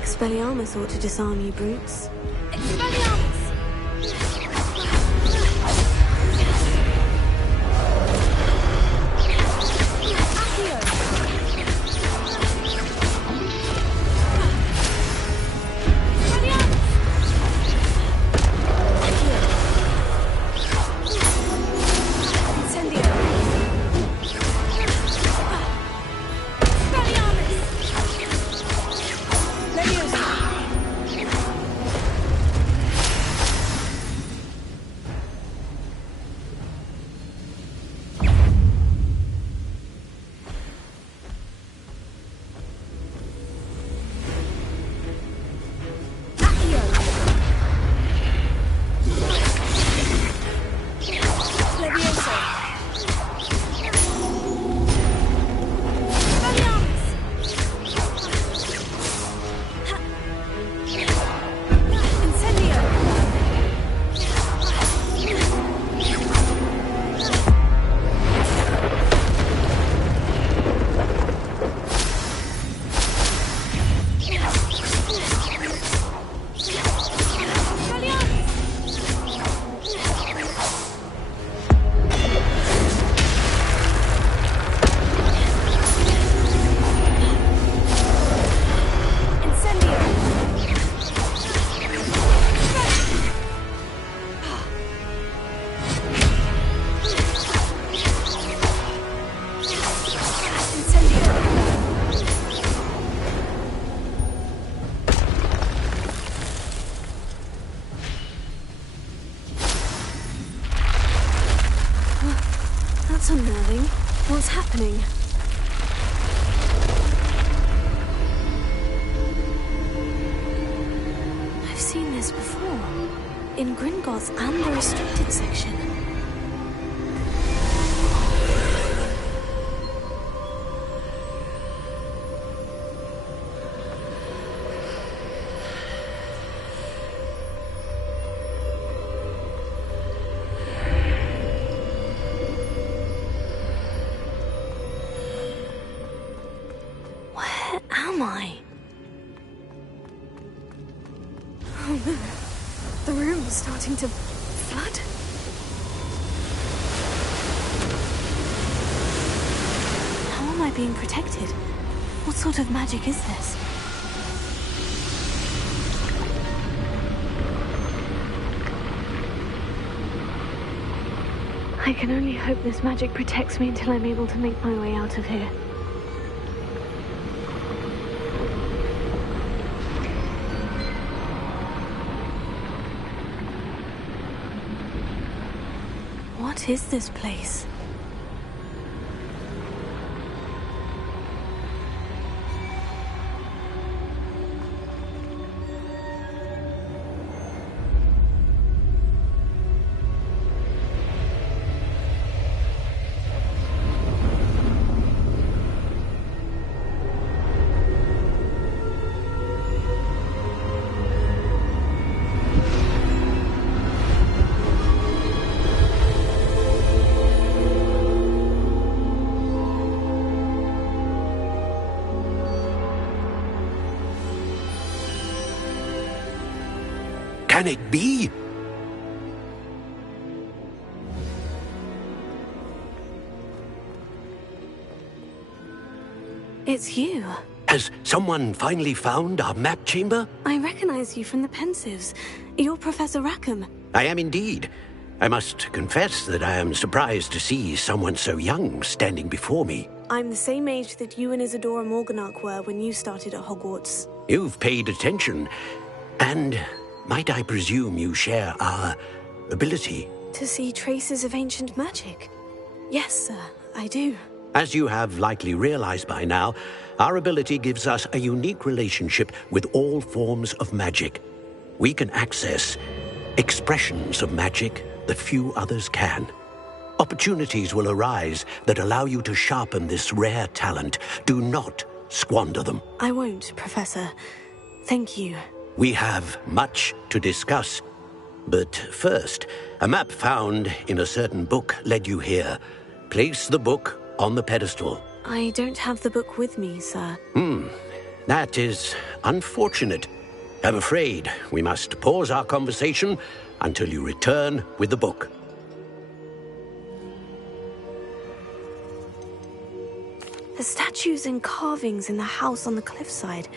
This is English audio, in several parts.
Expelliarmus ought to disarm you brutes. Expelliarmus! That's unnerving. What's happening? I've seen this before. In Gringotts and the restricted section. The room is starting to flood. How am I being protected? What sort of magic is this? I can only hope this magic protects me until I'm able to make my way out of here. What is this place? Can it be? It's you. Has someone finally found our map chamber? I recognize you from the Pensives. You're Professor Rackham. I am indeed. I must confess that I am surprised to see someone so young standing before me. I'm the same age that you and Isadora Morganach were when you started at Hogwarts. You've paid attention, and might I presume you share our ability? To see traces of ancient magic? Yes, sir, I do. As you have likely realized by now, our ability gives us a unique relationship with all forms of magic. We can access expressions of magic that few others can. Opportunities will arise that allow you to sharpen this rare talent. Do not squander them. I won't, Professor. Thank you. We have much to discuss. But first, a map found in a certain book led you here. Place the book on the pedestal. I don't have the book with me, sir. That is unfortunate. I'm afraid we must pause our conversation until you return with the book. The statues and carvings in the house on the cliffside.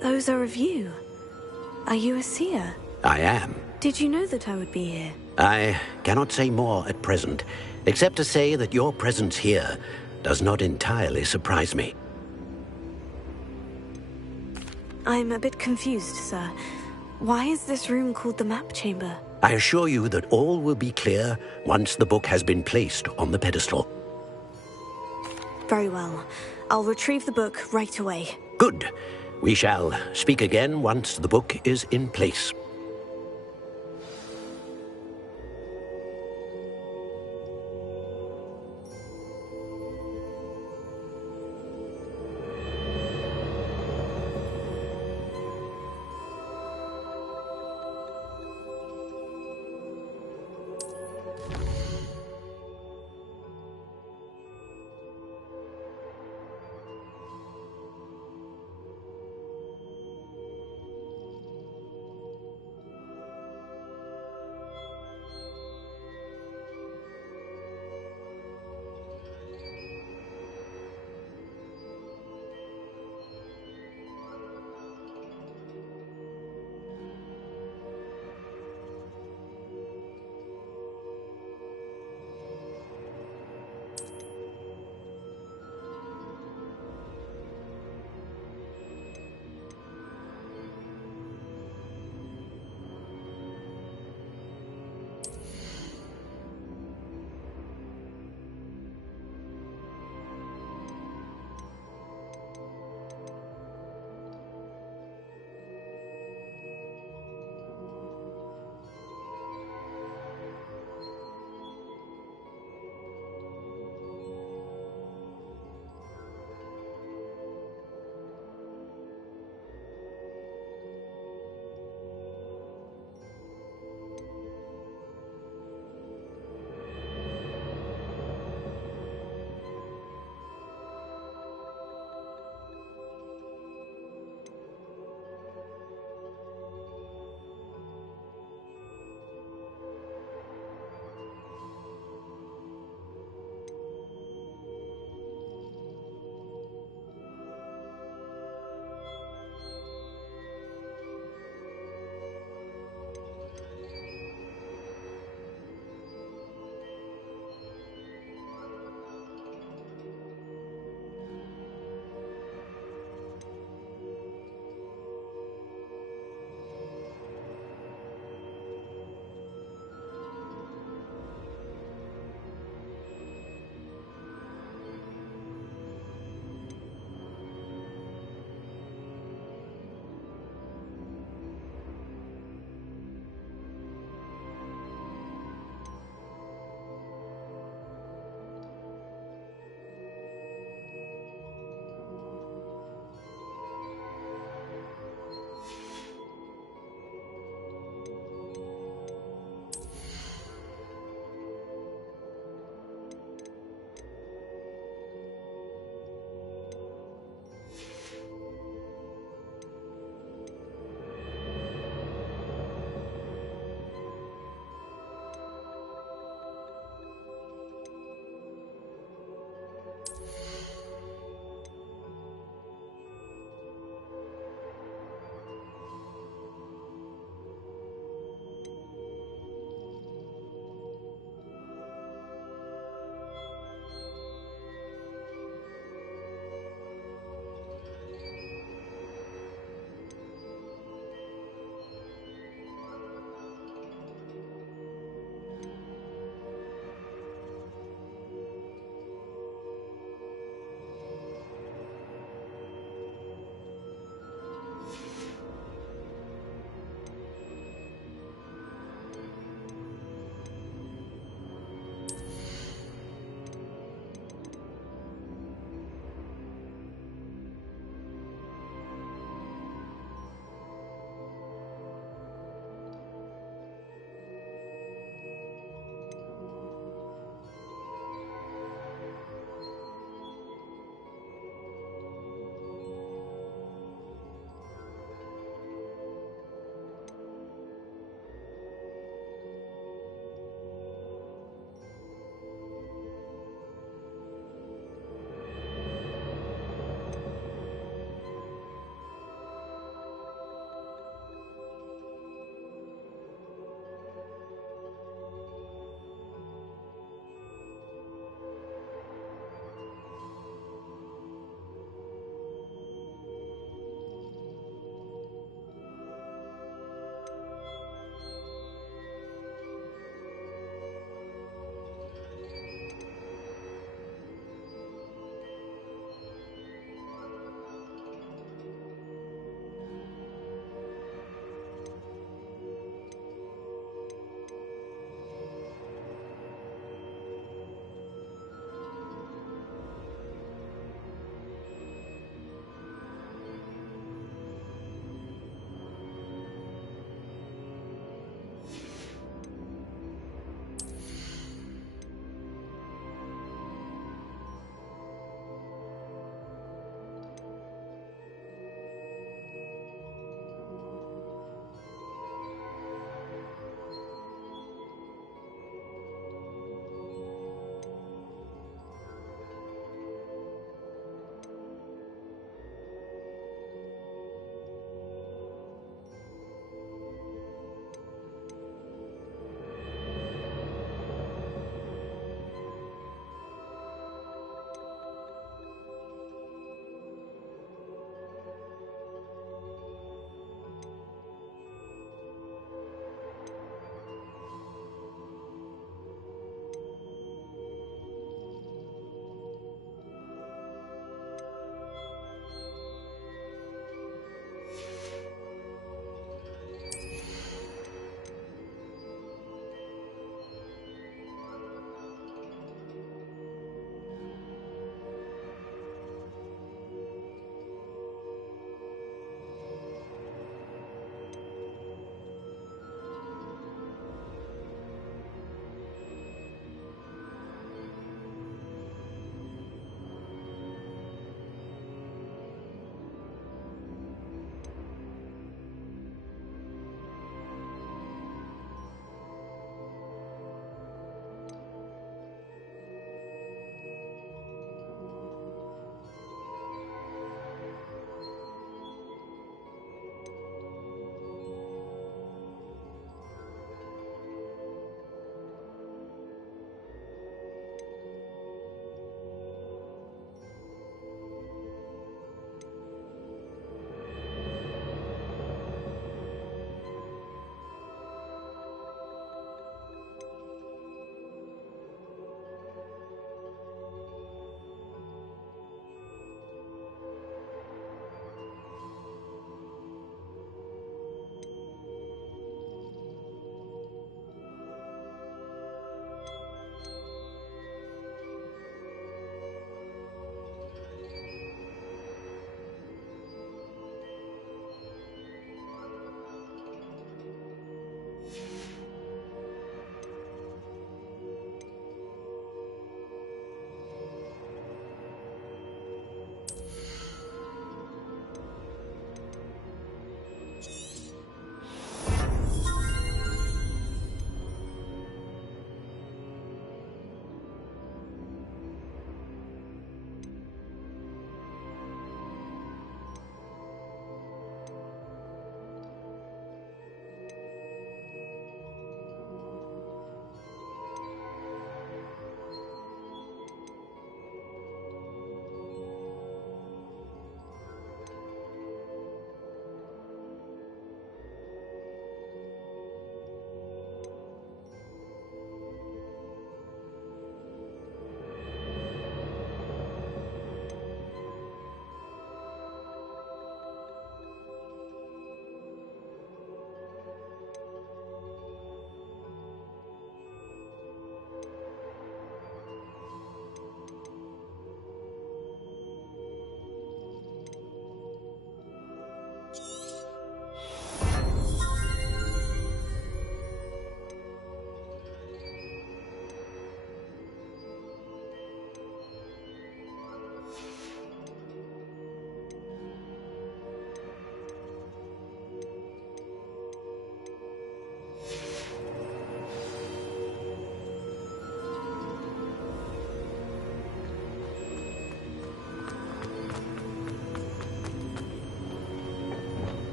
Those are of you. Are you a seer? I am. Did you know that I would be here? I cannot say more at present, except to say that your presence here does not entirely surprise me. I'm a bit confused, sir. Why is this room called the map chamber? I assure you that all will be clear once the book has been placed on the pedestal. Very well. I'll retrieve the book right away. Good. We shall speak again once the book is in place.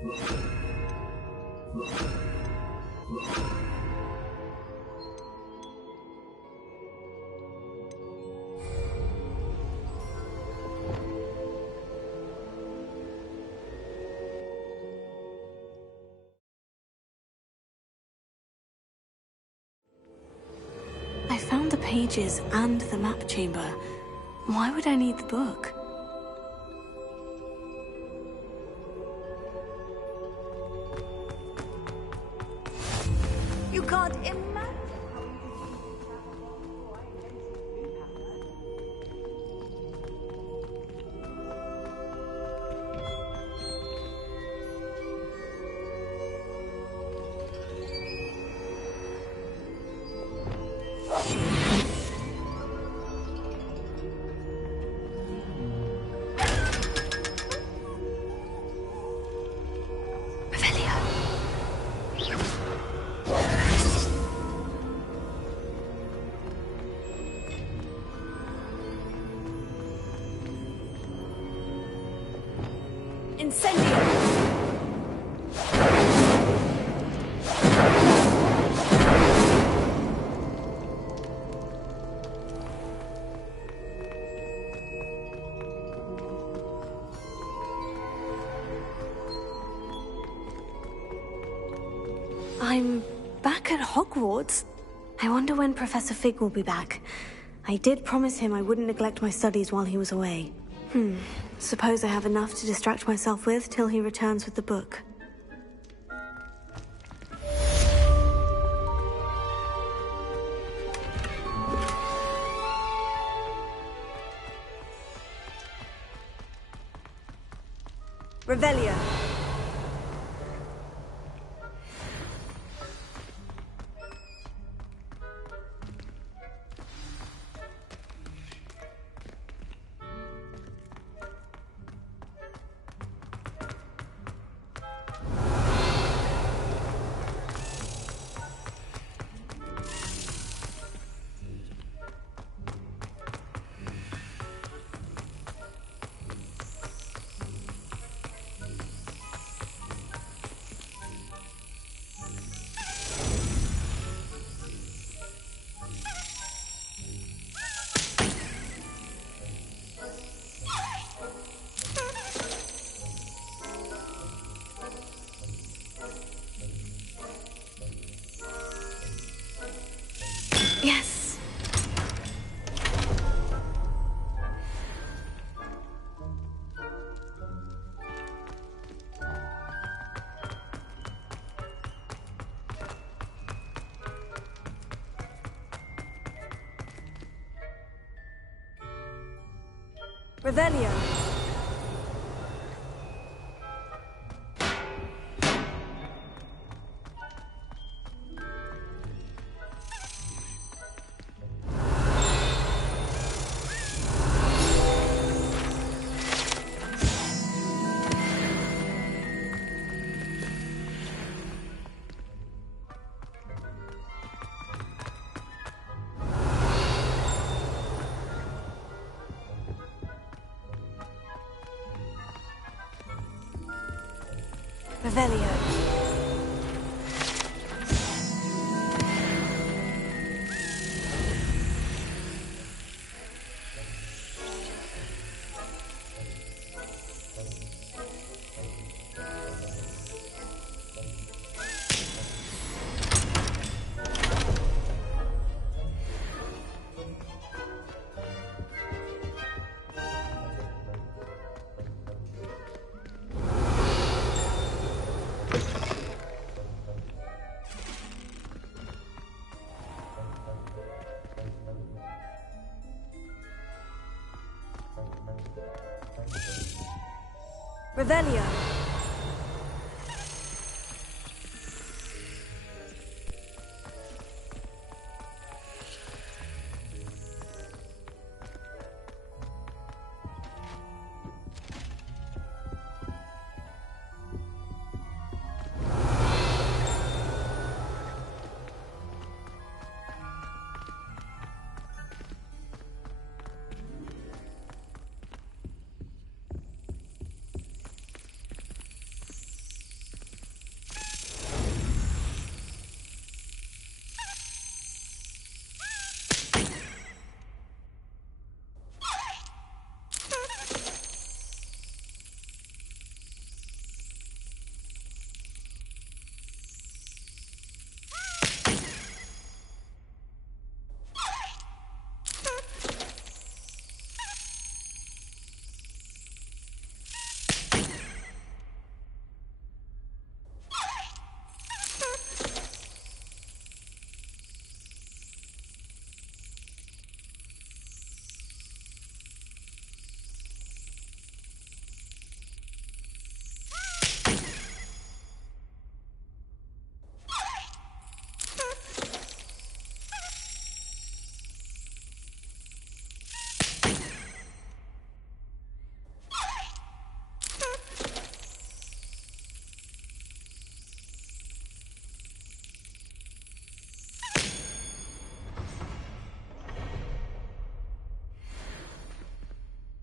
I found the pages and the map chamber. Why would I need the book? You can't imagine. Incendio! I'm back at Hogwarts. I wonder when Professor Fig will be back. I did promise him I wouldn't neglect my studies while he was away. Suppose I have enough to distract myself with till he returns with the book. Revelio. Yes! Revelio. Revelio. Revelio.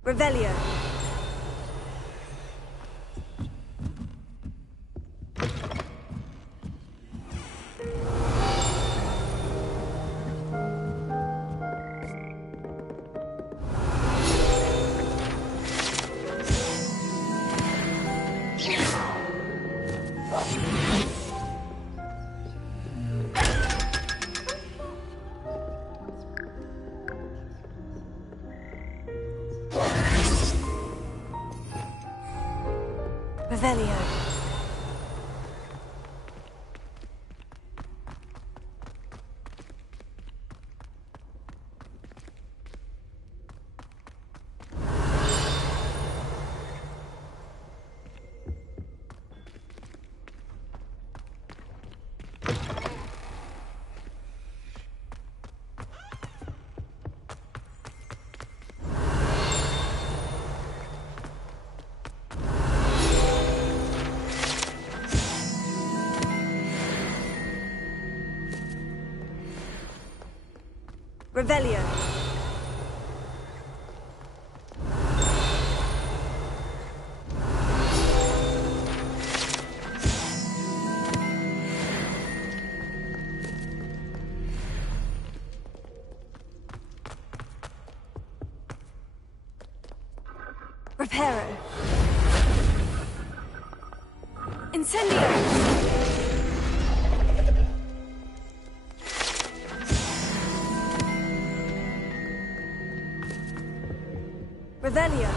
Revelio. Revelio. Revelio. Reparo. Incendio. Revelio.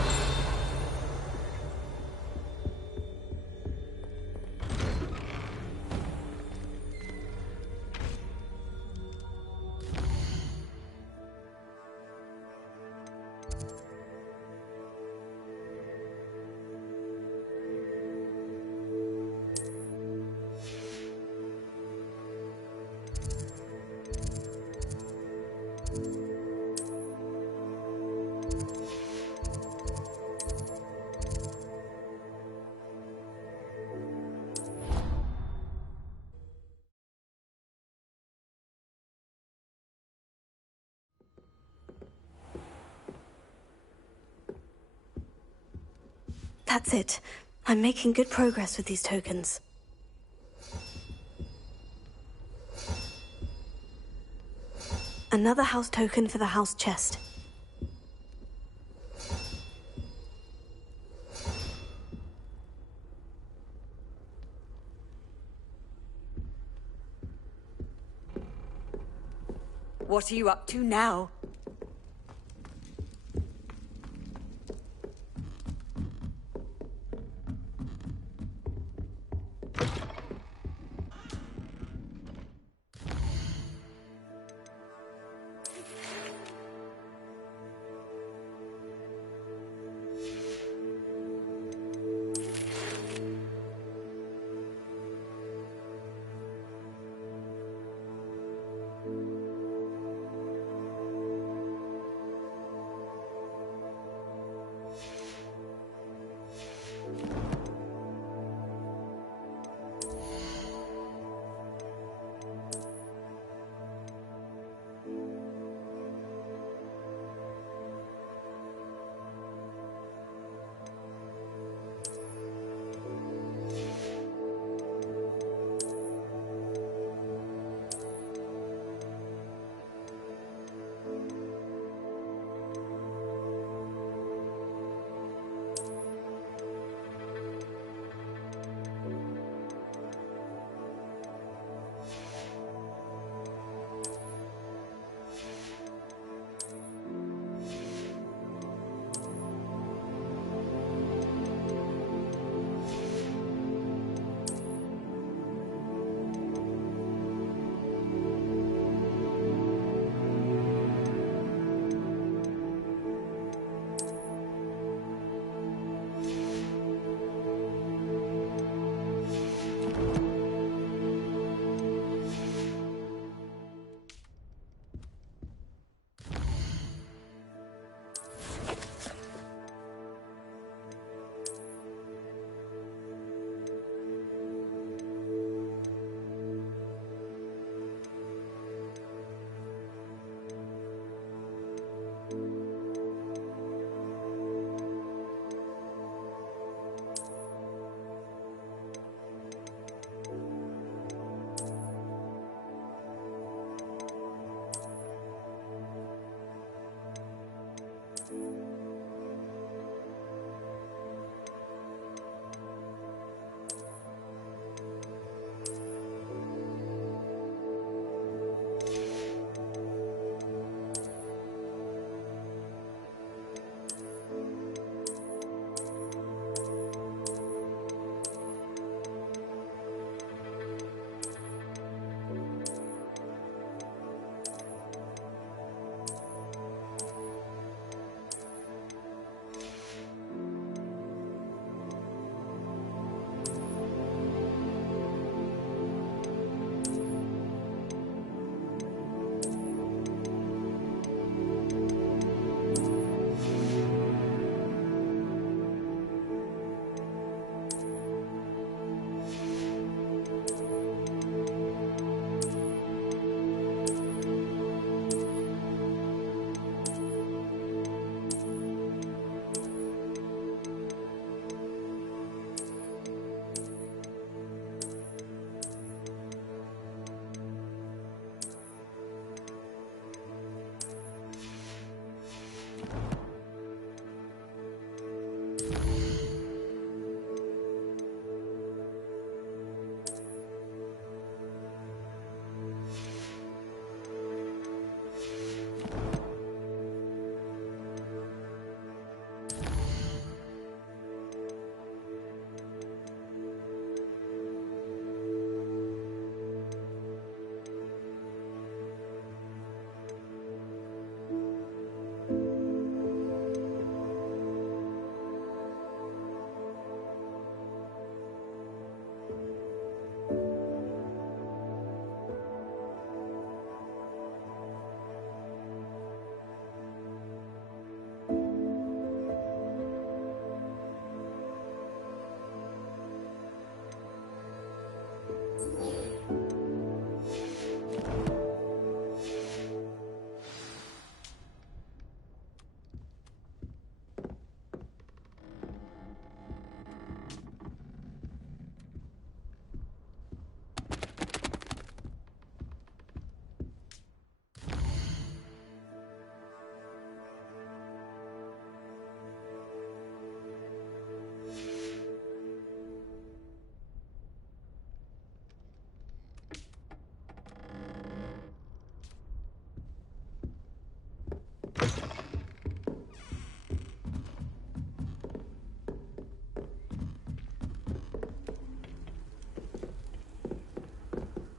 That's it. I'm making good progress with these tokens. Another house token for the house chest. What are you up to now?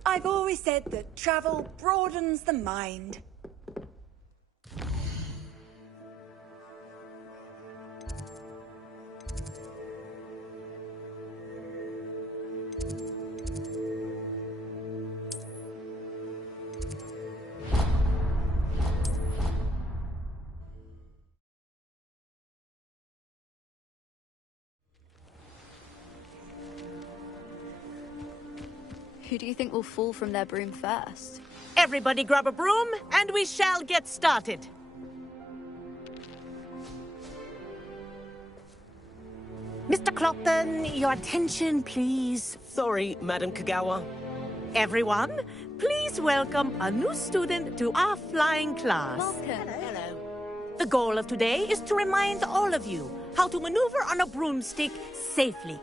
I've always said that travel broadens the mind. Who do you think will fall from their broom first? Everybody grab a broom, and we shall get started. Mr. Clopton, your attention, please. Sorry, Madam Kagawa. Everyone, please welcome a new student to our flying class. Welcome. Hello. The goal of today is to remind all of you how to maneuver on a broomstick safely.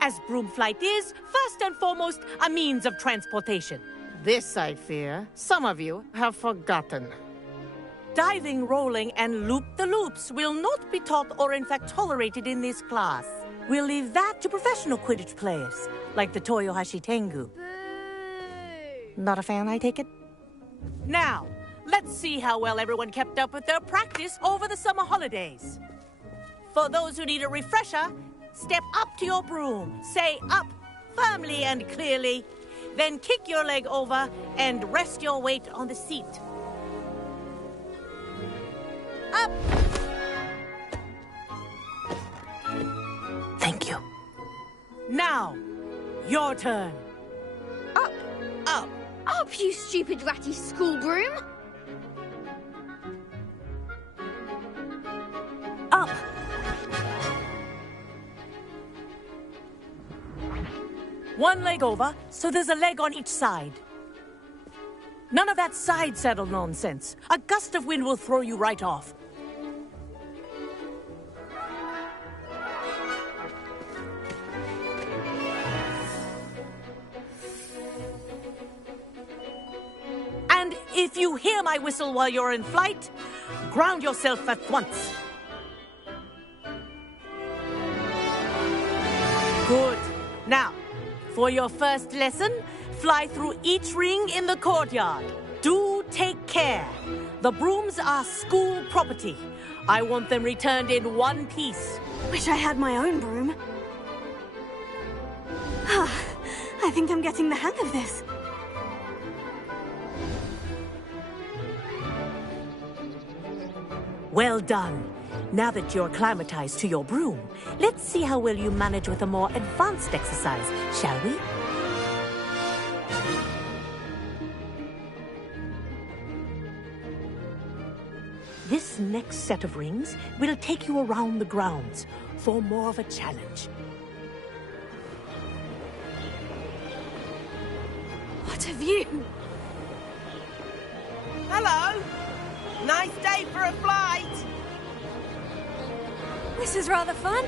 As broom flight is, first and foremost, a means of transportation. This, I fear, some of you have forgotten. Diving, rolling, and loop-the-loops will not be taught or in fact tolerated in this class. We'll leave that to professional Quidditch players, like the Toyohashi Tengu. Not a fan, I take it? Now, let's see how well everyone kept up with their practice over the summer holidays. For those who need a refresher, step up to your broom, say up firmly and clearly, then kick your leg over and rest your weight on the seat. Up! Thank you. Now, your turn. Up! Up! Up, you stupid ratty school broom! Up! One leg over, so there's a leg on each side. None of that side saddle nonsense. A gust of wind will throw you right off. And if you hear my whistle while you're in flight, ground yourself at once. Good. Now, for your first lesson, fly through each ring in the courtyard. Do take care. The brooms are school property. I want them returned in one piece. Wish I had my own broom. I think I'm getting the hang of this. Well done. Now that you're acclimatized to your broom, let's see how well you manage with a more advanced exercise, shall we? This next set of rings will take you around the grounds for more of a challenge. What a view! Hello! Nice day for a flight! This is rather fun.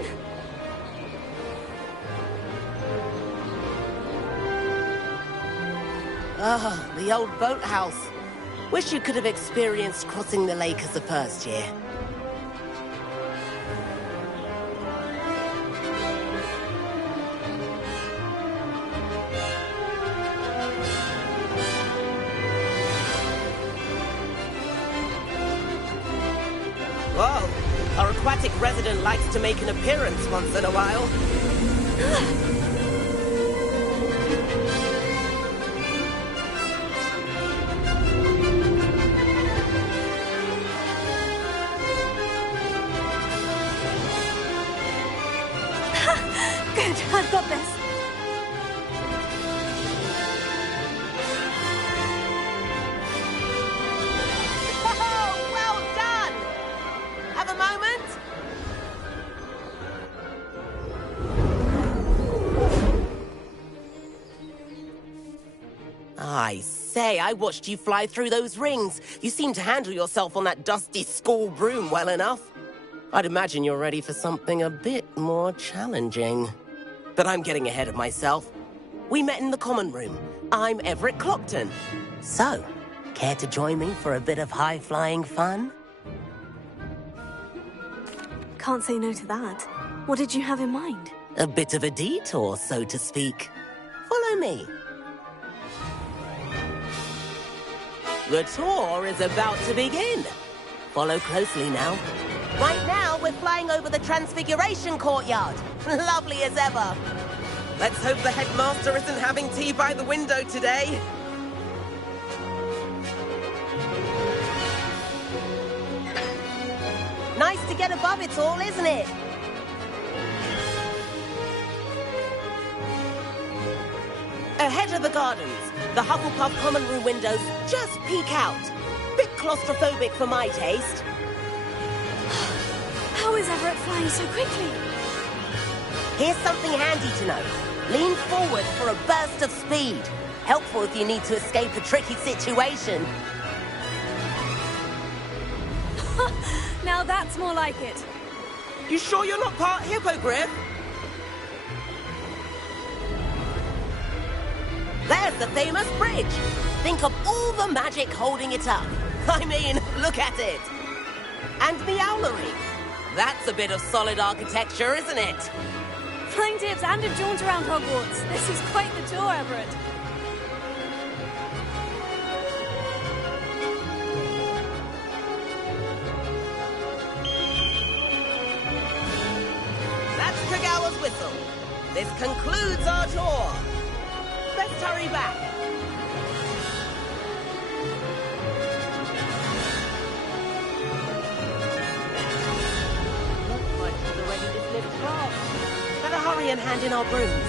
Ah, the old boathouse. Wish you could have experienced crossing the lake as a first year. Whoa, our aquatic resident likes to make an appearance once in a while. Good, I've got this. Oh, well done! Have a moment? I say, I watched you fly through those rings. You seem to handle yourself on that dusty school broom well enough. I'd imagine you're ready for something a bit more challenging. But I'm getting ahead of myself. We met in the common room. I'm Everett Clopton. So, care to join me for a bit of high-flying fun? Can't say no to that. What did you have in mind? A bit of a detour, so to speak. Follow me. The tour is about to begin. Follow closely now. Right now, we're flying over the Transfiguration Courtyard. Lovely as ever. Let's hope the headmaster isn't having tea by the window today. Nice to get above it all, isn't it? Ahead of the gardens, the Hufflepuff common room windows just peek out. Bit claustrophobic for my taste. How is Everett flying so quickly? Here's something handy to know. Lean forward for a burst of speed. Helpful if you need to escape a tricky situation. Now that's more like it. You sure you're not part hippogriff? There's the famous bridge. Think of all the magic holding it up. I mean, look at it. And Meowlery. That's a bit of solid architecture, isn't it? Flying tips and a jaunt around Hogwarts. This is quite the tour, Everett. That's Kagawa's whistle. This concludes our tour. Let's hurry back. Looks like she's already dismissed class. Better hurry and hand in our brooms.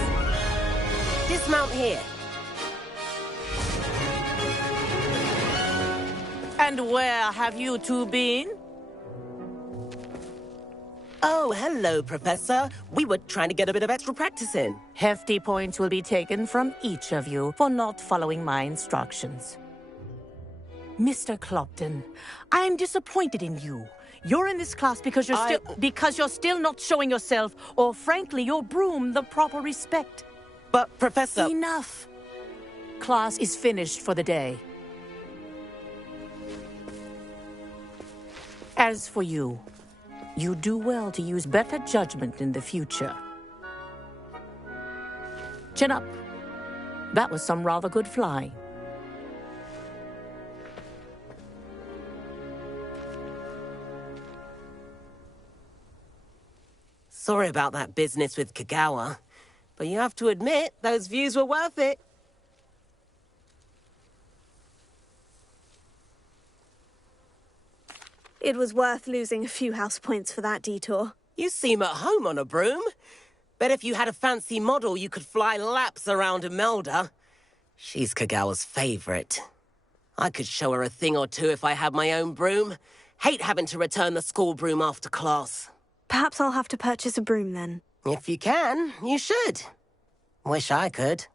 Dismount here. And where have you two been? Oh, hello, Professor. We were trying to get a bit of extra practice in. Hefty points will be taken from each of you for not following my instructions. Mr. Clopton, I am disappointed in you. You're in this class because you're still not showing yourself, or frankly, your broom the proper respect. But, Professor... Enough. Class is finished for the day. As for you, you do well to use better judgment in the future. Chin up. That was some rather good flying. Sorry about that business with Kagawa, but you have to admit, those views were worth it. It was worth losing a few house points for that detour. You seem at home on a broom. Bet if you had a fancy model, you could fly laps around Imelda. She's Kagawa's favorite. I could show her a thing or two if I had my own broom. Hate having to return the school broom after class. Perhaps I'll have to purchase a broom then. If you can, you should. Wish I could.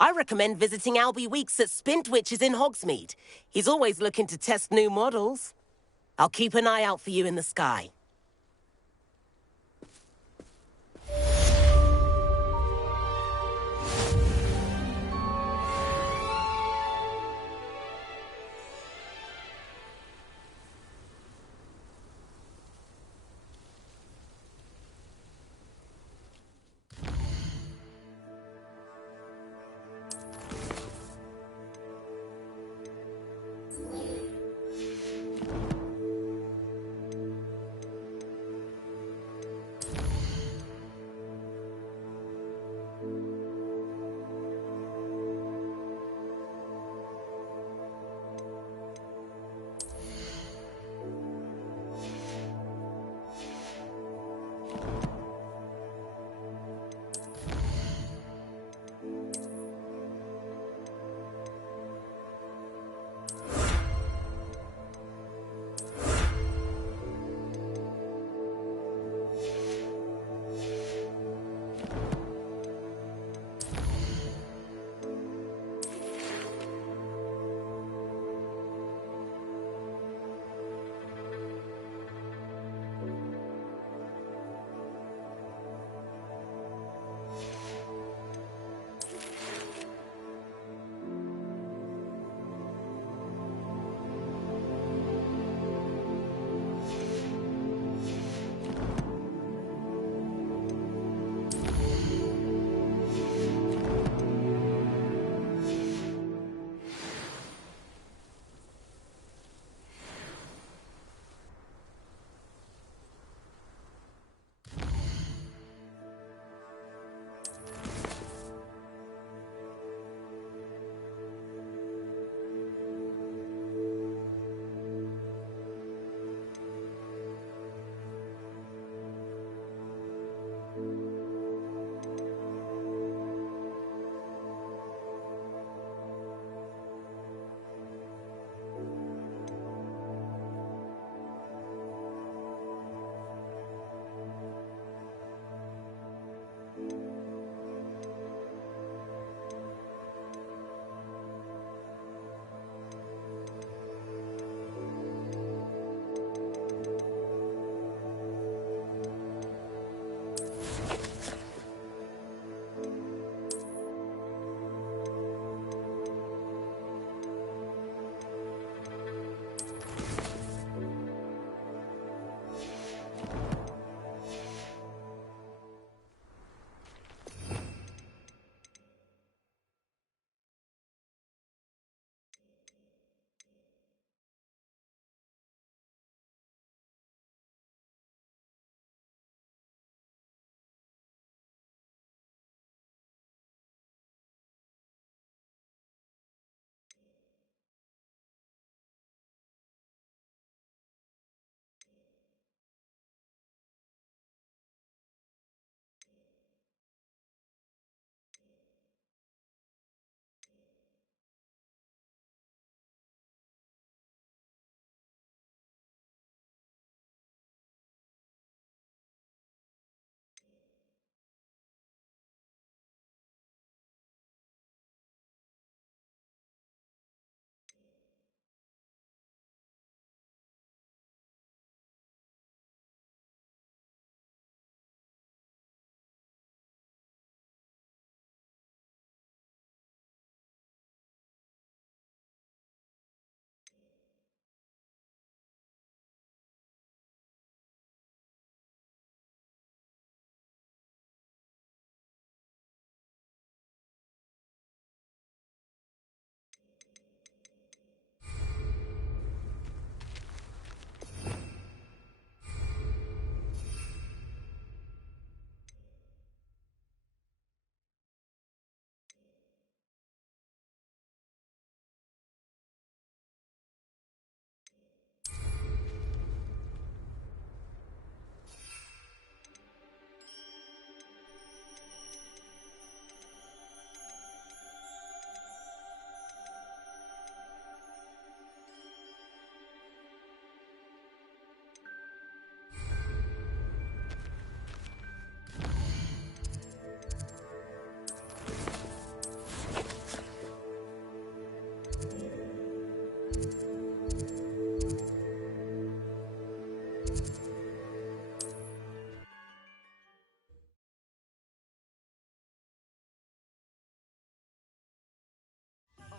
I recommend visiting Albie Weeks at Spintwitches in Hogsmeade. He's always looking to test new models. I'll keep an eye out for you in the sky.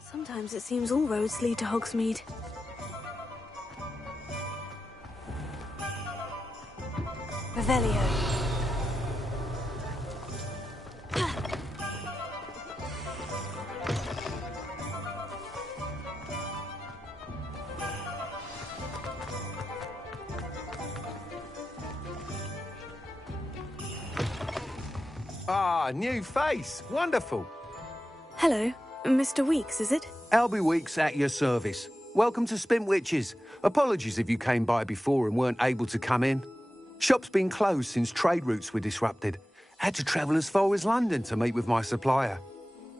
Sometimes it seems all roads lead to Hogsmeade. Revelio. Ah, new face. Wonderful. Hello, Mr. Weeks, is it? Albie Weeks at your service. Welcome to Spintwitches. Apologies if you came by before and weren't able to come in. Shop's been closed since trade routes were disrupted. Had to travel as far as London to meet with my supplier.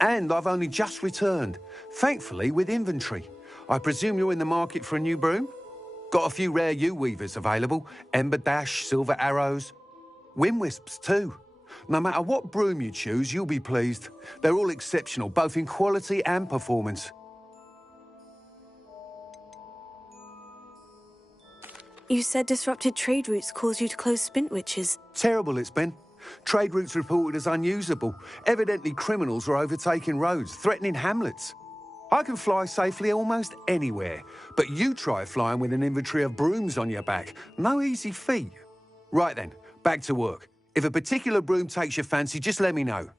And I've only just returned, thankfully with inventory. I presume you're in the market for a new broom? Got a few rare U-weavers available. Ember Dash, Silver Arrows. Wind Wisps too. No matter what broom you choose, you'll be pleased. They're all exceptional, both in quality and performance. You said disrupted trade routes caused you to close Spintwitches. Terrible it's been. Trade routes reported as unusable. Evidently criminals are overtaking roads, threatening hamlets. I can fly safely almost anywhere, but you try flying with an inventory of brooms on your back. No easy feat. Right then, back to work. If a particular broom takes your fancy, just let me know.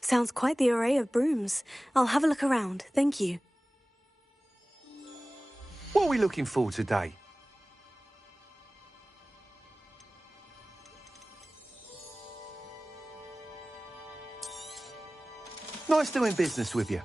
Sounds quite the array of brooms. I'll have a look around, thank you. What are we looking for today? Nice doing business with you.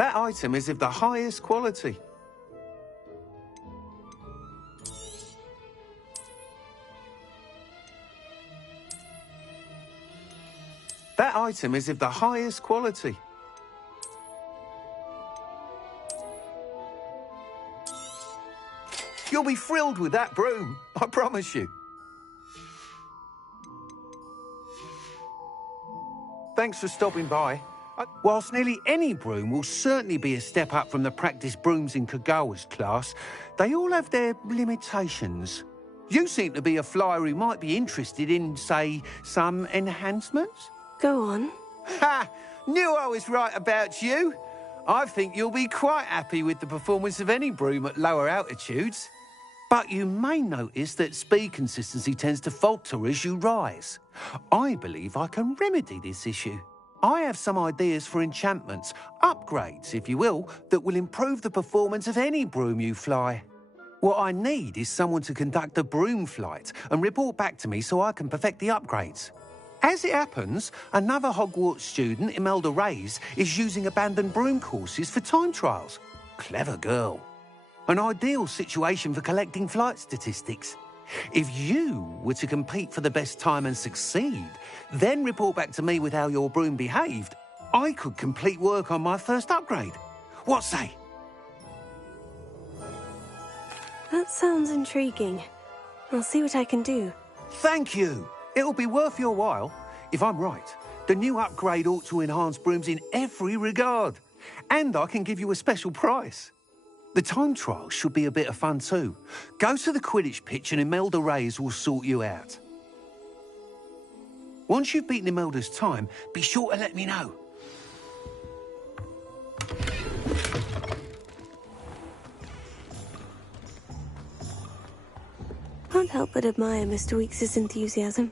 That item is of the highest quality. That item is of the highest quality. You'll be thrilled with that broom, I promise you. Thanks for stopping by. Whilst nearly any broom will certainly be a step up from the practice brooms in Kagawa's class, they all have their limitations. You seem to be a flyer who might be interested in, say, some enhancements? Go on. Ha! Knew I was right about you. I think you'll be quite happy with the performance of any broom at lower altitudes. But you may notice that speed consistency tends to falter as you rise. I believe I can remedy this issue. I have some ideas for enchantments, upgrades, if you will, that will improve the performance of any broom you fly. What I need is someone to conduct a broom flight and report back to me so I can perfect the upgrades. As it happens, another Hogwarts student, Imelda Reyes, is using abandoned broom courses for time trials. Clever girl. An ideal situation for collecting flight statistics. If you were to compete for the best time and succeed, then report back to me with how your broom behaved, I could complete work on my first upgrade. What say? That sounds intriguing. I'll see what I can do. Thank you. It'll be worth your while. If I'm right, the new upgrade ought to enhance brooms in every regard. And I can give you a special price. The time trial should be a bit of fun too. Go to the Quidditch pitch and Imelda Reyes will sort you out. Once you've beaten Imelda's time, be sure to let me know. Can't help but admire Mr. Weeks' enthusiasm.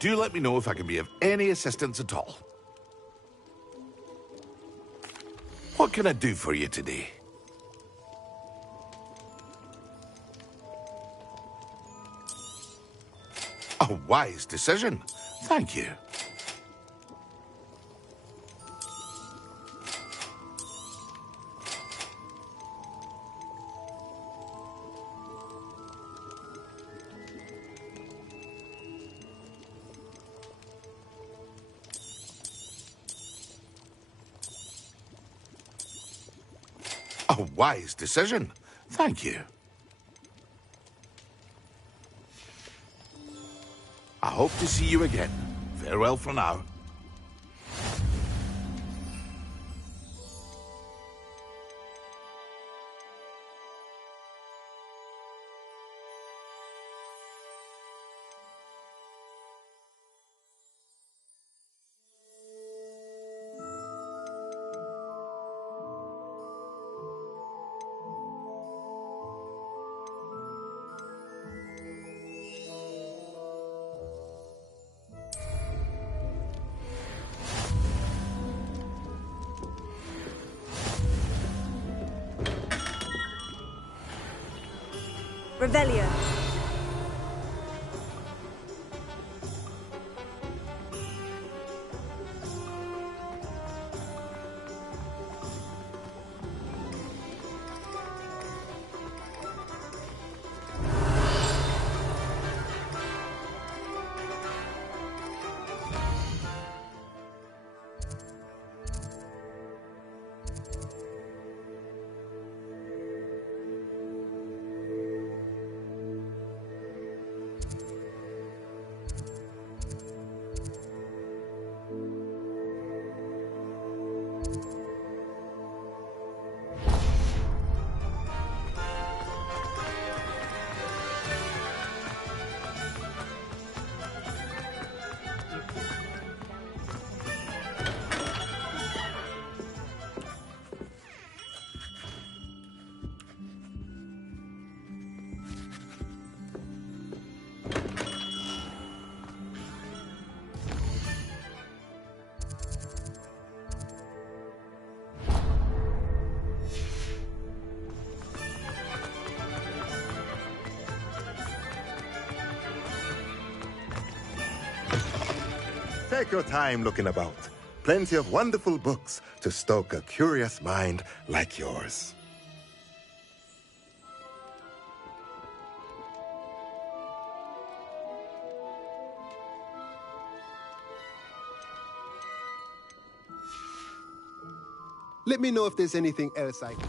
Do let me know if I can be of any assistance at all. What can I do for you today? A wise decision. Thank you. A wise decision. Thank you. I hope to see you again. Farewell for now. Revelio. Take your time looking about. Plenty of wonderful books to stoke a curious mind like yours. Let me know if there's anything else I can...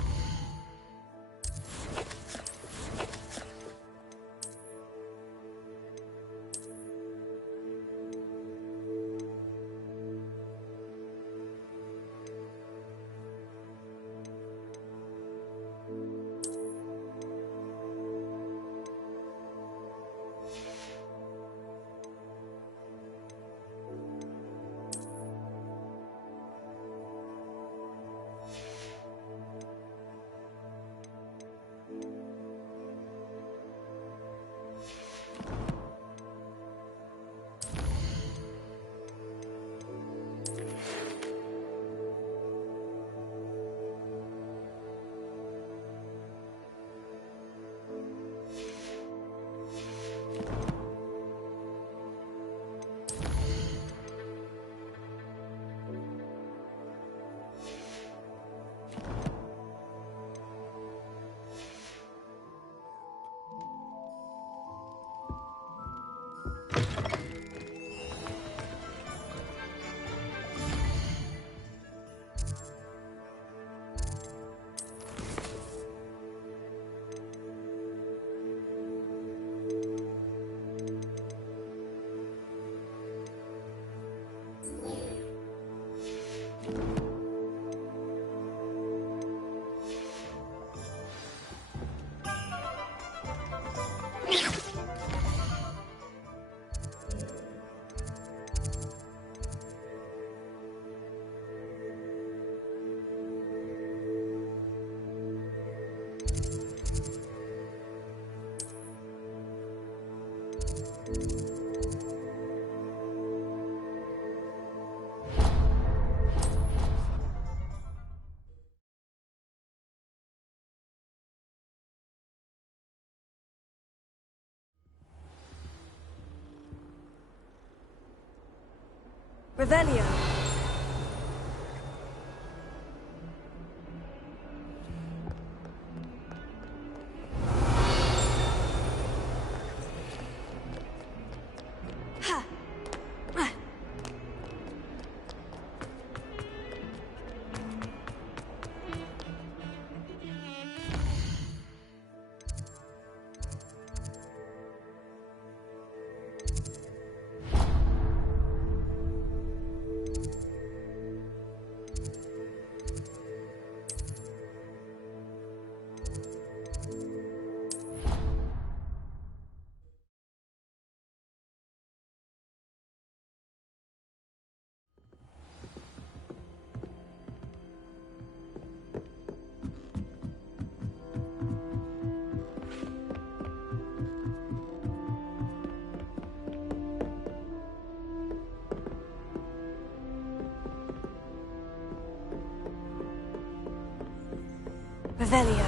Revelio. Revelio.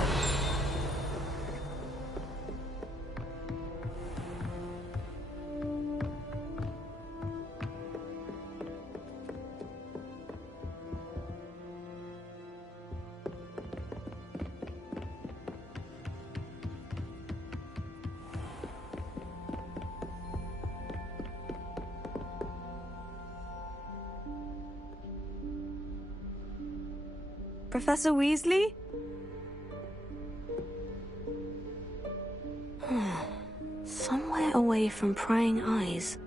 Professor Weasley? Somewhere away from prying eyes.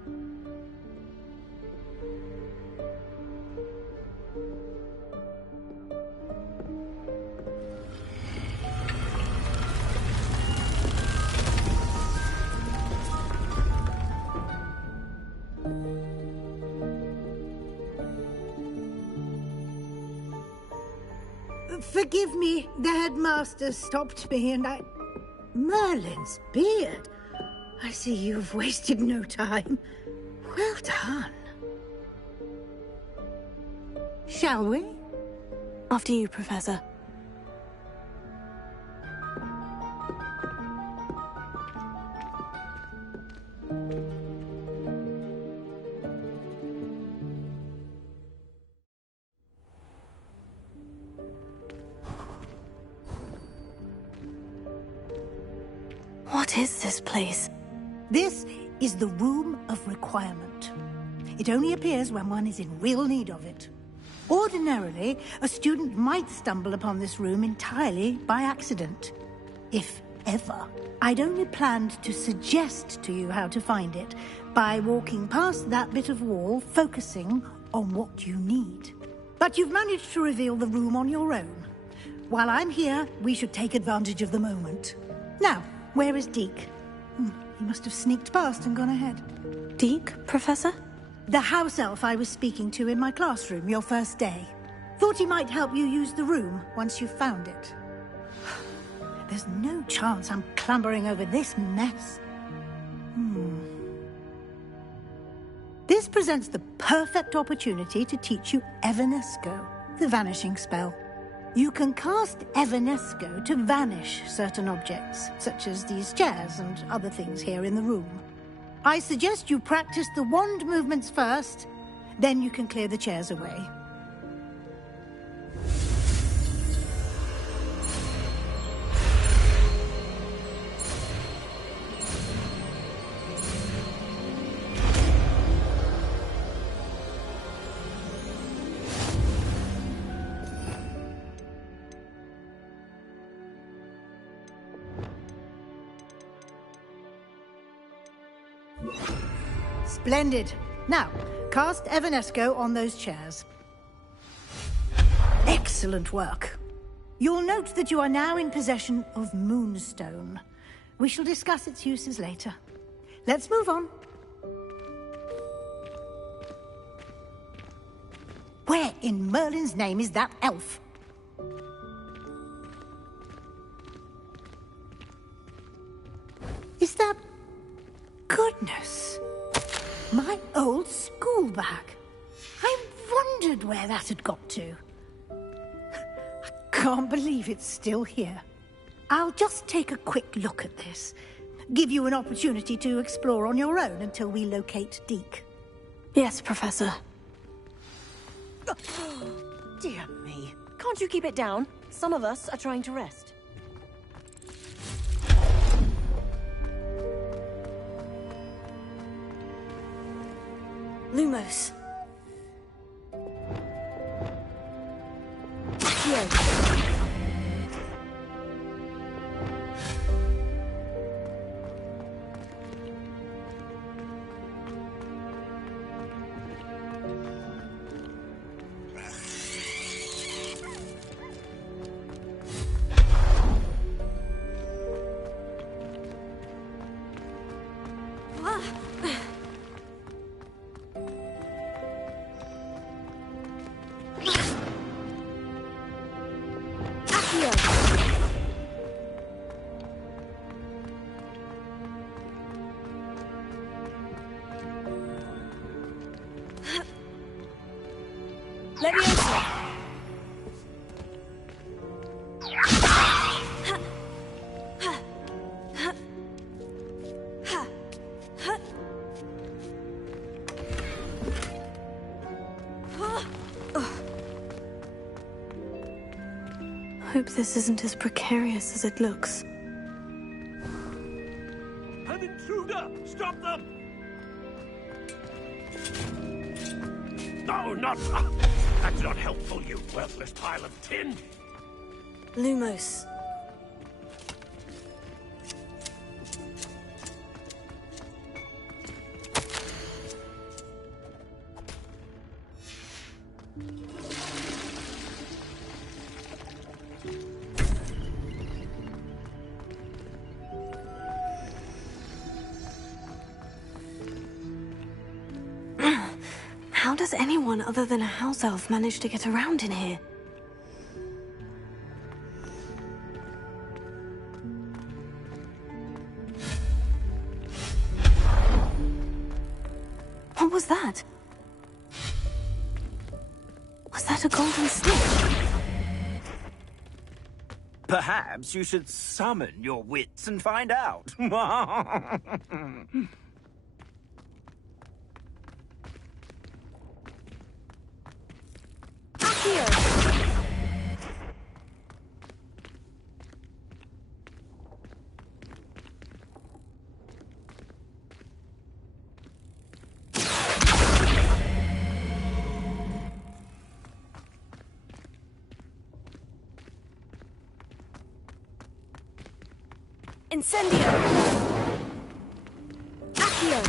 Forgive me, the headmaster stopped me and I... Merlin's beard. I see you've wasted no time. Well done. Shall we? After you, Professor. What is this place? This is the Room of Requirement. It only appears when one is in real need of it. Ordinarily, a student might stumble upon this room entirely by accident. If ever. I'd only planned to suggest to you how to find it by walking past that bit of wall, focusing on what you need. But you've managed to reveal the room on your own. While I'm here, we should take advantage of the moment. Now, where is Deke? He must have sneaked past and gone ahead. Deke, Professor? The house elf I was speaking to in my classroom your first day. Thought he might help you use the room once you've found it. There's no chance I'm clambering over this mess. This presents the perfect opportunity to teach you Evanesco, the vanishing spell. You can cast Evanesco to vanish certain objects, such as these chairs and other things here in the room. I suggest you practice the wand movements first, then you can clear the chairs away. Splendid. Now, cast Evanesco on those chairs. Excellent work. You'll note that you are now in possession of Moonstone. We shall discuss its uses later. Let's move on. Where in Merlin's name is that elf? Is that... Goodness! My old school bag. I wondered where that had got to. I can't believe it's still here. I'll just take a quick look at this. Give you an opportunity to explore on your own until we locate Deke. Yes, Professor. Dear me. Can't you keep it down? Some of us are trying to rest. Lumos. Hope this isn't as precarious as it looks. An intruder! Stop them! No, not... That's not helpful, you worthless pile of tin! Lumos. How does anyone other than a house elf manage to get around in here? What was that? Was that a golden snitch? Perhaps you should summon your wits and find out. Incendio! Accio!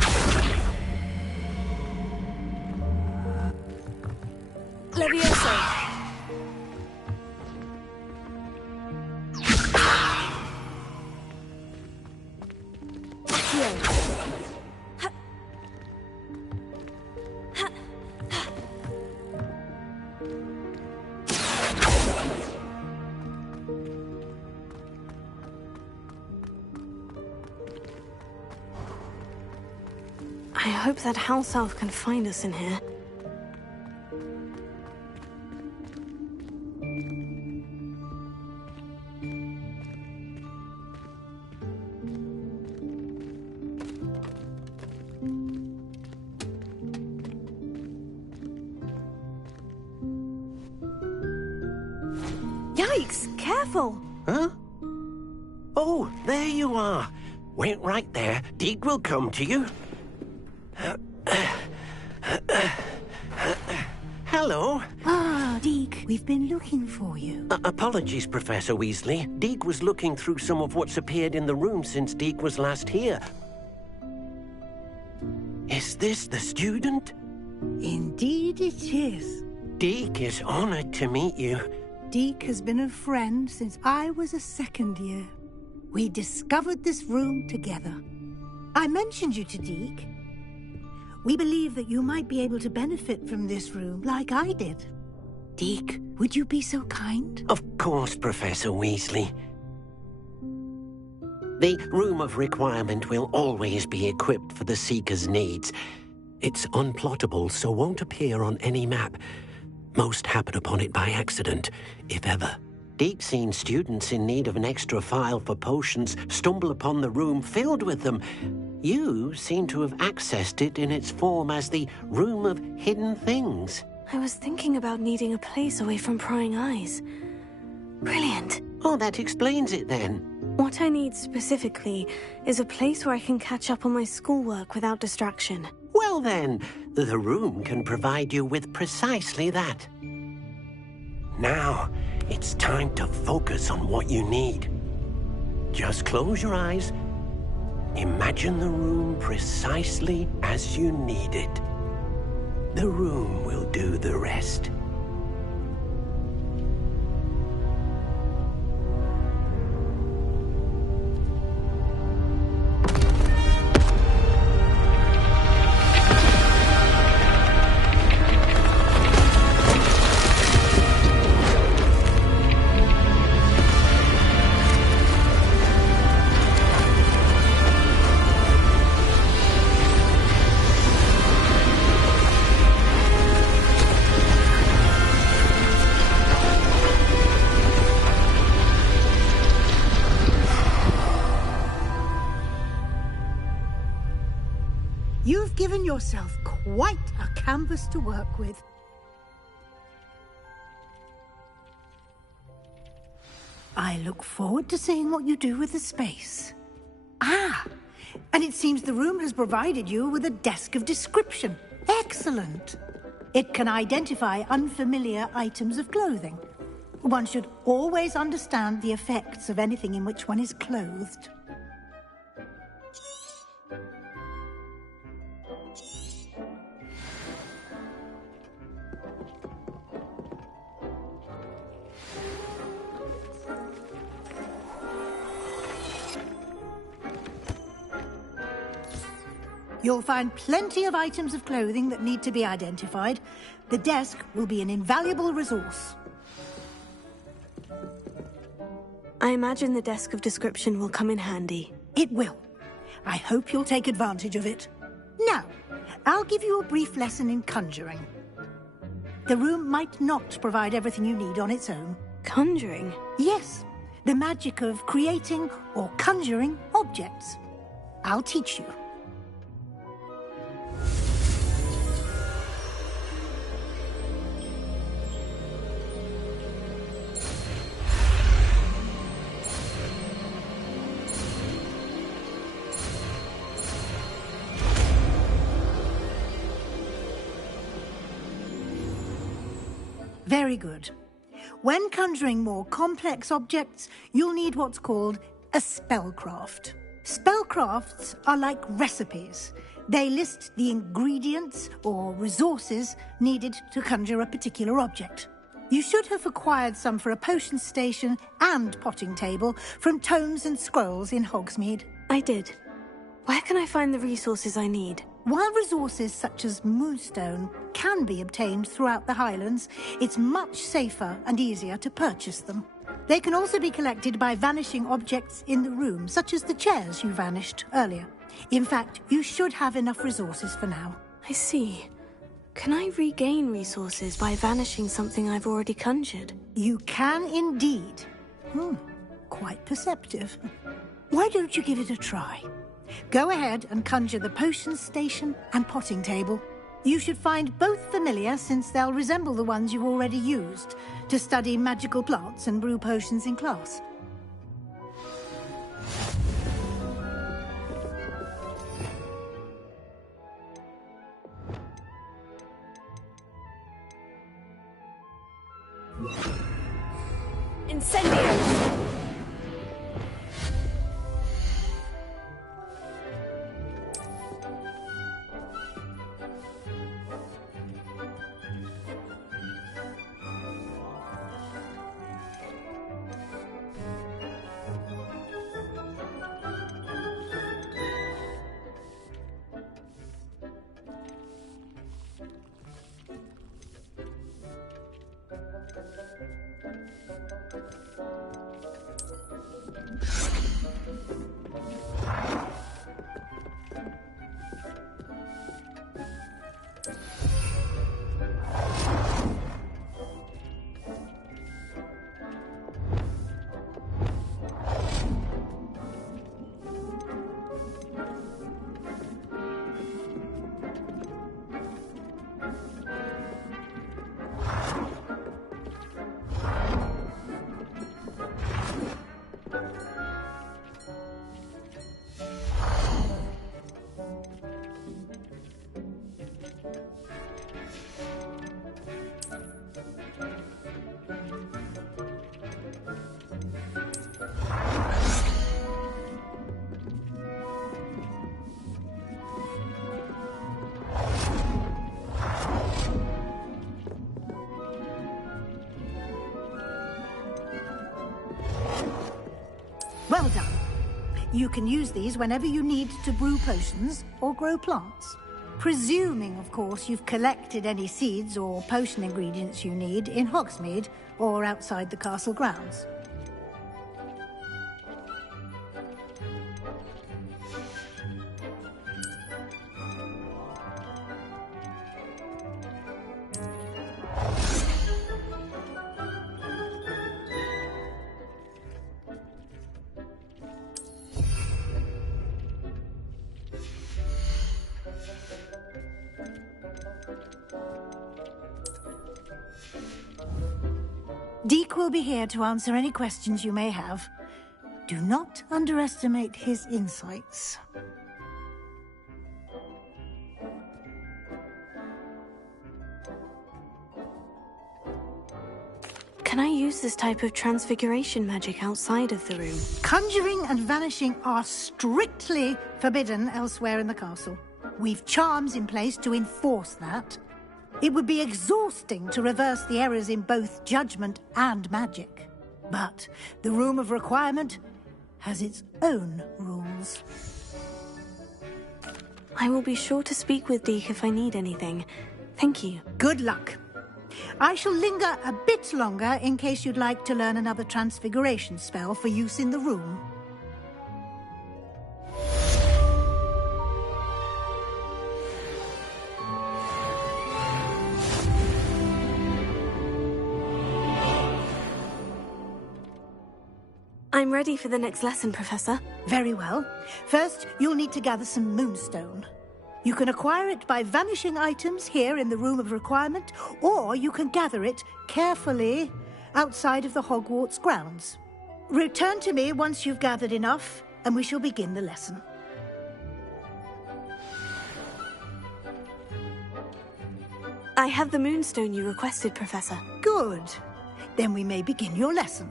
Levioso! Accio! I hope that house elf can find us in here. Yikes! Careful! Huh? Oh, there you are. Wait right there. Deke will come to you. Hello. Ah, Deke, we've been looking for you. Apologies, Professor Weasley. Deke was looking through some of what's appeared in the room since Deke was last here. Is this the student? Indeed it is. Deke is honored to meet you. Deke has been a friend since I was a second year. We discovered this room together. I mentioned you to Deke. We believe that you might be able to benefit from this room like I did. Deke, would you be so kind? Of course, Professor Weasley. The Room of Requirement will always be equipped for the Seeker's needs. It's unplottable, so won't appear on any map. Most happen upon it by accident, if ever. Deke's seen students in need of an extra file for potions stumble upon the room filled with them. You seem to have accessed it in its form as the Room of Hidden Things. I was thinking about needing a place away from prying eyes. Brilliant. Oh, that explains it then. What I need specifically is a place where I can catch up on my schoolwork without distraction. Well then, the room can provide you with precisely that. Now, it's time to focus on what you need. Just close your eyes. Imagine the room precisely as you need it. The room will do the rest. You've given yourself quite a canvas to work with. I look forward to seeing what you do with the space. Ah, and it seems the room has provided you with a desk of description. Excellent. It can identify unfamiliar items of clothing. One should always understand the effects of anything in which one is clothed. You'll find plenty of items of clothing that need to be identified. The desk will be an invaluable resource. I imagine the desk of description will come in handy. It will. I hope you'll take advantage of it. Now, I'll give you a brief lesson in conjuring. The room might not provide everything you need on its own. Conjuring? Yes, the magic of creating or conjuring objects. I'll teach you. Very good. When conjuring more complex objects, you'll need what's called a spellcraft. Spellcrafts are like recipes. They list the ingredients or resources needed to conjure a particular object. You should have acquired some for a potion station and potting table from tomes and scrolls in Hogsmeade. I did. Where can I find the resources I need? While resources such as moonstone can be obtained throughout the Highlands, it's much safer and easier to purchase them. They can also be collected by vanishing objects in the room, such as the chairs you vanished earlier. In fact, you should have enough resources for now. I see. Can I regain resources by vanishing something I've already conjured? You can indeed. Quite perceptive. Why don't you give it a try? Go ahead and conjure the potion station and potting table. You should find both familiar, since they'll resemble the ones you've already used to study magical plants and brew potions in class. Incendio! Well done. You can use these whenever you need to brew potions or grow plants. Presuming, of course, you've collected any seeds or potion ingredients you need in Hogsmeade or outside the castle grounds. Deke will be here to answer any questions you may have. Do not underestimate his insights. Can I use this type of transfiguration magic outside of the room? Conjuring and vanishing are strictly forbidden elsewhere in the castle. We've charms in place to enforce that. It would be exhausting to reverse the errors in both judgment and magic. But the Room of Requirement has its own rules. I will be sure to speak with Deke if I need anything. Thank you. Good luck. I shall linger a bit longer in case you'd like to learn another transfiguration spell for use in the room. I'm ready for the next lesson, Professor. Very well. First, you'll need to gather some moonstone. You can acquire it by vanishing items here in the Room of Requirement, or you can gather it carefully outside of the Hogwarts grounds. Return to me once you've gathered enough, and we shall begin the lesson. I have the moonstone you requested, Professor. Good. Then we may begin your lesson.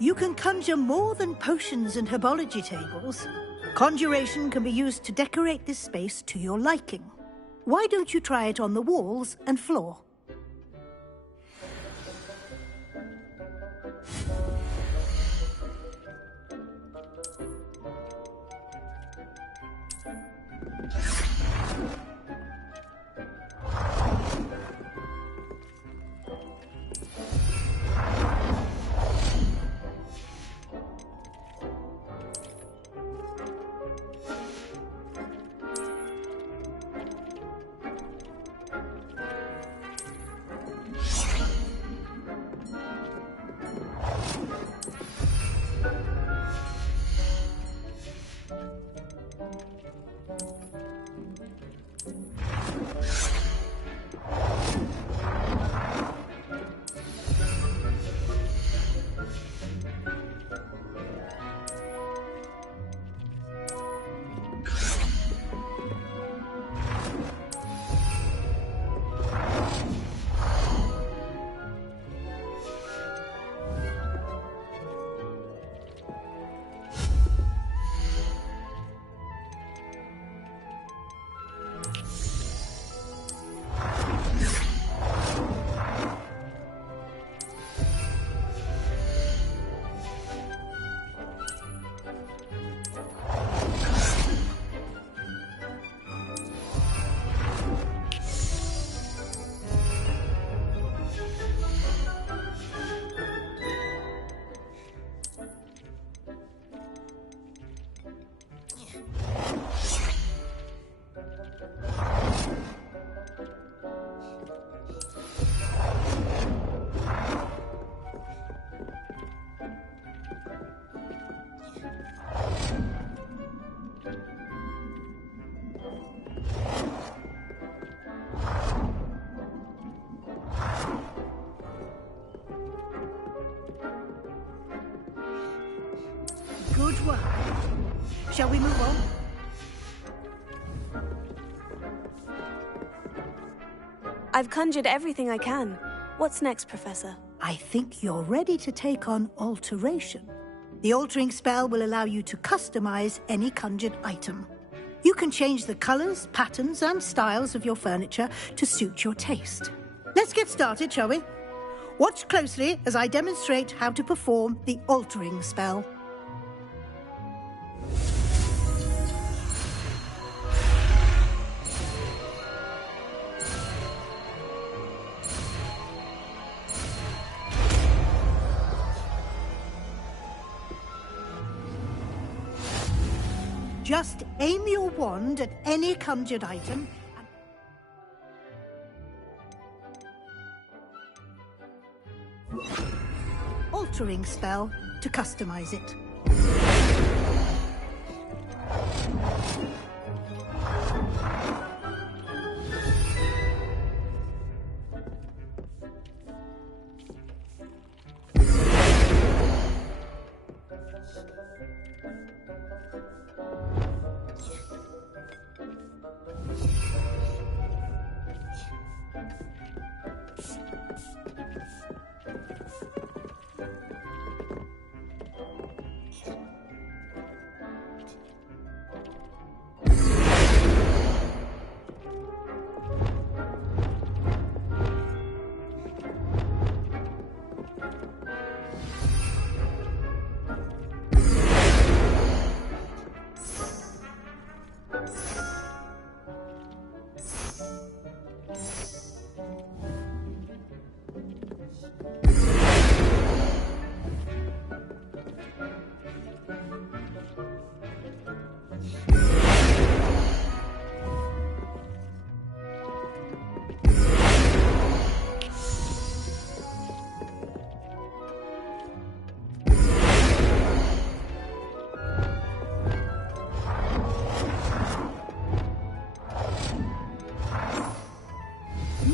You can conjure more than potions and herbology tables. Conjuration can be used to decorate this space to your liking. Why don't you try it on the walls and floor? Good work. Shall we move on? I've conjured everything I can. What's next, Professor? I think you're ready to take on alteration. The altering spell will allow you to customize any conjured item. You can change the colors, patterns, and styles of your furniture to suit your taste. Let's get started, shall we? Watch closely as I demonstrate how to perform the altering spell. Just aim your wand at any conjured item. Altering spell to customize it.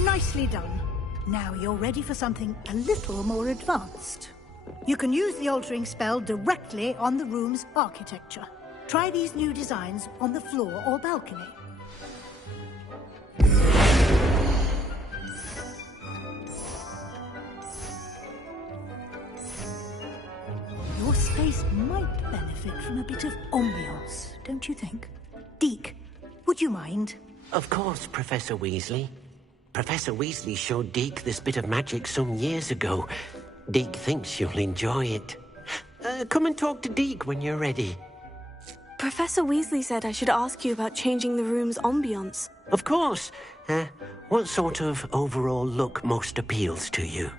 Nicely done. Now you're ready for something a little more advanced. You can use the altering spell directly on the room's architecture. Try these new designs on the floor or balcony. Your space might benefit from a bit of ambiance, don't you think? Deke, would you mind? Of course, Professor Weasley. Professor Weasley showed Deke this bit of magic some years ago. Deke thinks you'll enjoy it. Come and talk to Deke when you're ready. Professor Weasley said I should ask you about changing the room's ambiance. Of course. What sort of overall look most appeals to you?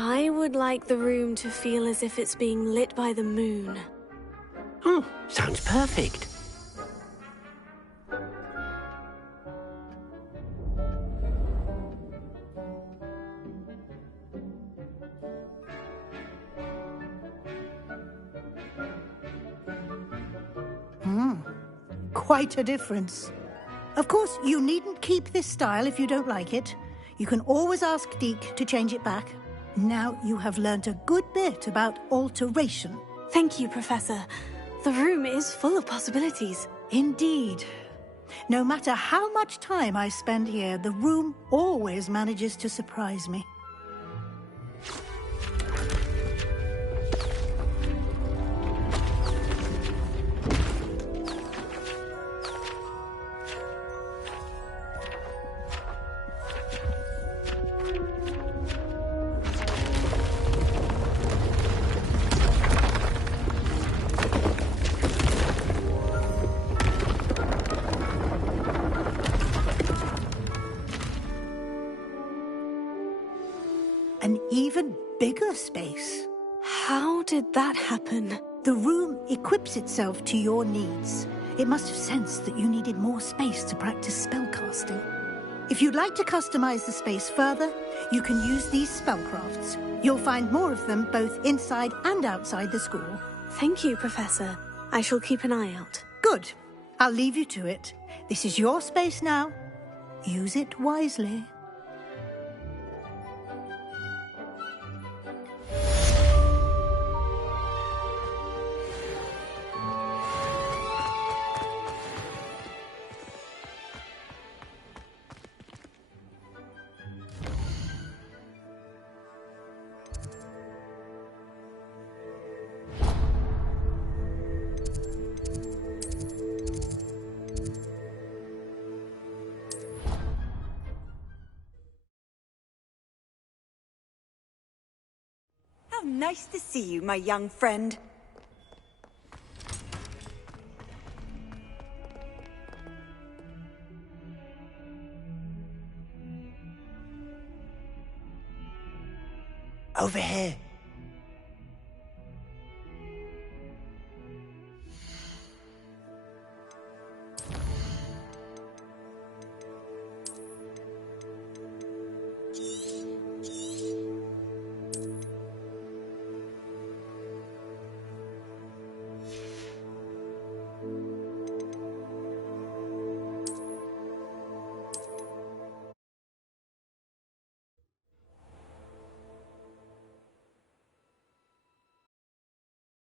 I would like the room to feel as if it's being lit by the moon. Oh, sounds perfect. Quite a difference. Of course, you needn't keep this style if you don't like it. You can always ask Deke to change it back. Now you have learnt a good bit about alteration. Thank you, Professor. The room is full of possibilities. Indeed. No matter how much time I spend here, the room always manages to surprise me. An even bigger space. How did that happen? The room equips itself to your needs. It must have sensed that you needed more space to practice spellcasting. If you'd like to customize the space further, you can use these spellcrafts. You'll find more of them both inside and outside the school. Thank you, Professor. I shall keep an eye out. Good. I'll leave you to it. This is your space now. Use it wisely. How nice to see you, my young friend. Over here.